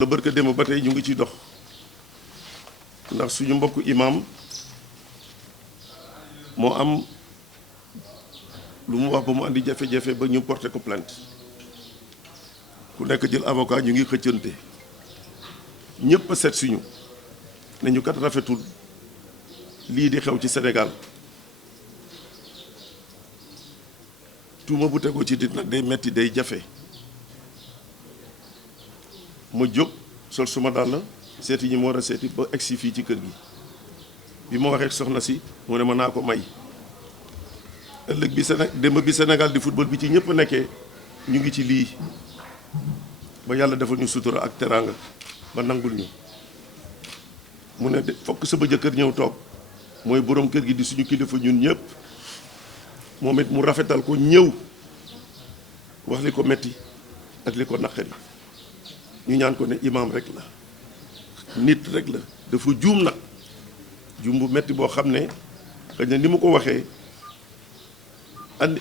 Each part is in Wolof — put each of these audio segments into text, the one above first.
la barka démb ba tey ñu ngi ci dox ndax suñu mbokk imam moo am lu mu wax ba mu andi jafe-jafe ba ñu porté ko plainte ku nekk jël avocat ñu ngi xëccante ñëpp a seet suñu ne ñu kat rafetul lii di xew ci Sénégal tuuma bu tegoo ci dit nag day metti day jafe ma jóg sol suma dàll seeti ñi ma war a seeti ba egsi fii ci kër gi bi ma waxee soxna si mu ne ma naa ko may ëllëg bi démb bi Sénégal di football bi ci ñëpp nekkee ñu ngi ci lii ba yàlla defal ñu sutura ak teraanga ba nangul ñu mu ne fokk sama jëkkër ñëw toog mooy boroom kër gi di suñu kilifa ñun ñëpp moom it mu rafetal ko ñëw wax li ko metti ak li ko naqari ñu ñaan ko ne imam rek la nit rek la dafa juum nag juum bu metti boo xam ne xëy na ni mu ko waxee andi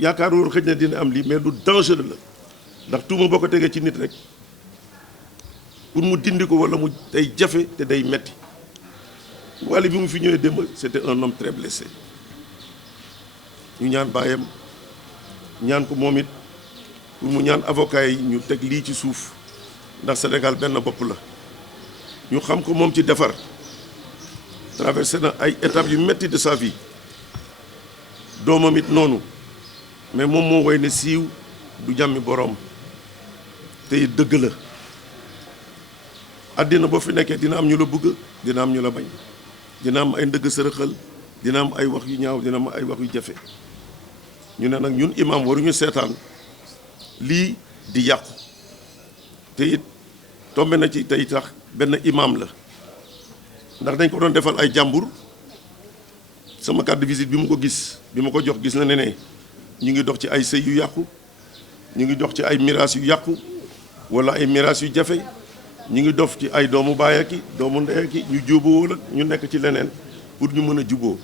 yaakaarul xëy na dina am lii mais lu dangereux la ndax tuuma boo ko tegee ci nit rek pour mu dindi ko walla mu day jafe te day metti walla bi mu fi ñëwee démb c'était un homme très blessé ñu ñaan baayam ñaan ko moom it pour mu ñaan avocat yi ñu teg lii ci suuf ndax Sénégal benn bopp la ñu xam ko moom ci defar traversé na ay étapes yu metti de sa vie doomam it noonu mais moom moo woy ne siiw du jàmmi boroom te it dëgg la àddina boo fi nekkee dina am ñu la bëgg dina am ñu la bañ dina am ay ndëgg sërëxal dina am ay wax yu ñaaw dina am ay wax yu jafe ñu ne nag ñun imam waruñu seetaan lii di yàqu te it tombé na ci tey tax benn imam la ndax dañ ko doon defal ay jàmbur sama carte de visite bi mu ko gis bi ma ko jox gis na ne ñu ngi dox ci ay sëy yu yàqu ñu ngi dox ci ay miraas yu yàqu walla ay miraas yu jafe ñu ngi dof ci ay doomu baay ak doomu ndey ak ñu juboo la ñu nekk ci leneen pour ñu mën a juboo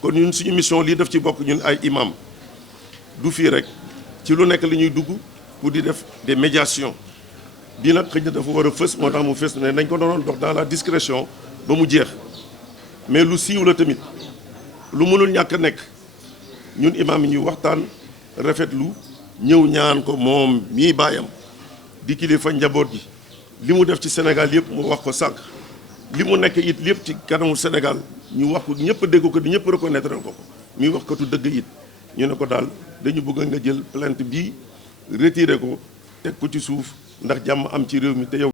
kon ñun suñu mission lii def ci bokk ñun ay imam du fii rek ci lu nekk li ñuy dugg pour di def des médiations bii nag xëy na dafa war a fës moo tax mu fës ne nañ ko doon dox dans la discrétion ba mu jeex mais lu siiw la tamit lu mënul ñàkk a nekk ñun imam yi ñuy waxtaan rafetlu ñëw ñaan ko moom mii baayam di kilifa njaboot gi li mu def ci Sénégal yëpp mu wax ko sànq li mu nekk it lépp ci kanamu Sénégal ñu wax ko ñëpp dégg ko di ñëpp reconnaître ko muy wax katu dëgg it ñu ne ko daal dañu bëgg nga jël plainte bii retiré ko teg ko ci suuf ndax jàmm am ci réew mi te yow